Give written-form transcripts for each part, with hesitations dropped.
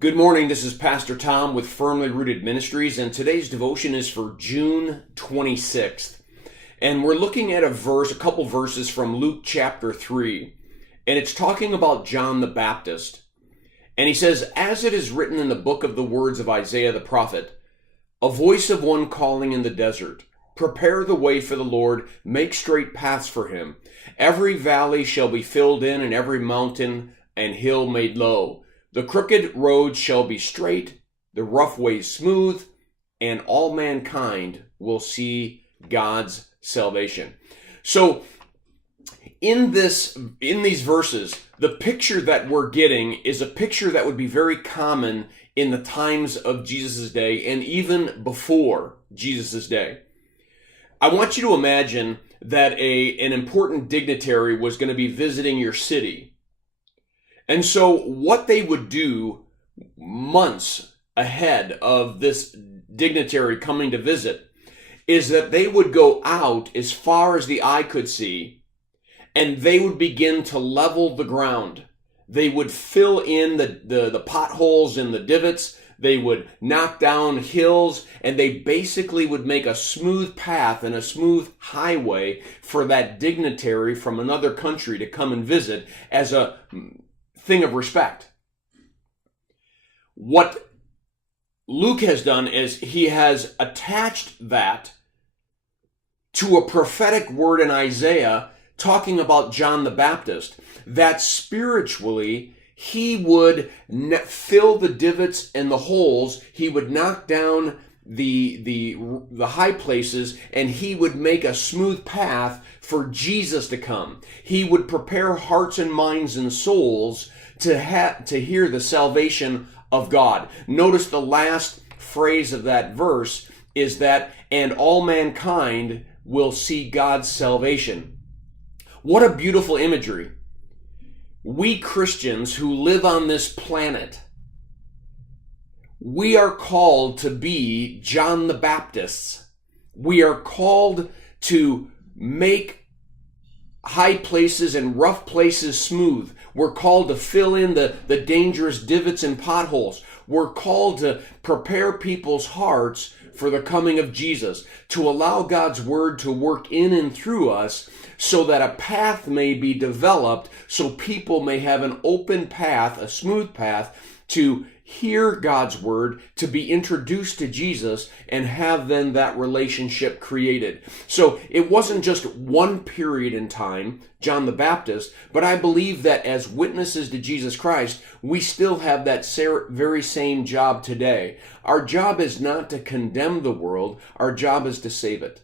Good morning, this is Pastor Tom with Firmly Rooted Ministries, and today's devotion is for June 26th. And we're looking at a couple verses from Luke chapter 3, and it's talking about John the Baptist. And he says, "As it is written in the book of the words of Isaiah the prophet, a voice of one calling in the desert, prepare the way for the Lord, make straight paths for him. Every valley shall be filled in, and every mountain and hill made low. The crooked road shall be straight, the rough ways smooth, and all mankind will see God's salvation." So in these verses, the picture that we're getting is a picture that would be very common in the times of Jesus' day and even before Jesus' day. I want you to imagine that an important dignitary was going to be visiting your city. And so what they would do months ahead of this dignitary coming to visit is that they would go out as far as the eye could see, and they would begin to level the ground. They would fill in the potholes and the divots. They would knock down hills, and they basically would make a smooth path and a smooth highway for that dignitary from another country to come and visit as a thing of respect. What Luke has done is he has attached that to a prophetic word in Isaiah talking about John the Baptist, that spiritually he would fill the divots and the holes, he would knock down the high places, and he would make a smooth path for Jesus to come. He would prepare hearts and minds and souls to hear the salvation of God. Notice the last phrase of that verse is that, and all mankind will see God's salvation. What a beautiful imagery. We Christians who live on this planet, we are called to be John the Baptists. We are called to make high places and rough places smooth. We're called to fill in the dangerous divots and potholes. We're called to prepare people's hearts for the coming of Jesus, to allow God's word to work in and through us so that a path may be developed, so people may have an open path, a smooth path to hear God's word, to be introduced to Jesus, and have then that relationship created. So it wasn't just one period in time, John the Baptist, but I believe that as witnesses to Jesus Christ, we still have that very same job today. Our job is not to condemn the world, our job is to save it.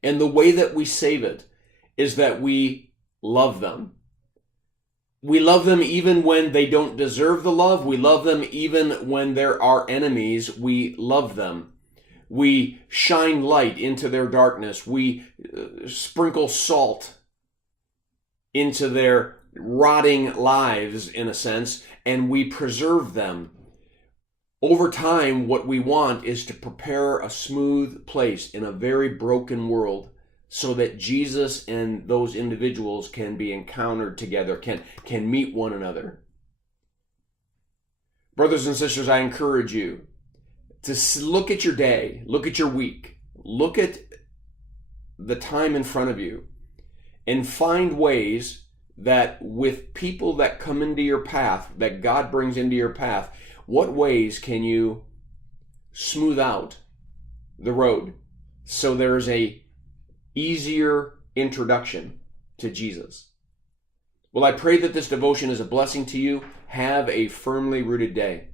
And the way that we save it is that we love them. We love them even when they don't deserve the love. We love them even when they're our enemies. We love them. We shine light into their darkness. We sprinkle salt into their rotting lives, in a sense, and we preserve them. Over time, what we want is to prepare a smooth place in a very broken world, so that Jesus and those individuals can be encountered together, can meet one another. Brothers and sisters, I encourage you to look at your day, look at your week, look at the time in front of you, and find ways that with people that come into your path, that God brings into your path, what ways can you smooth out the road so there's a easier introduction to Jesus? Well, I pray that this devotion is a blessing to you. Have a firmly rooted day.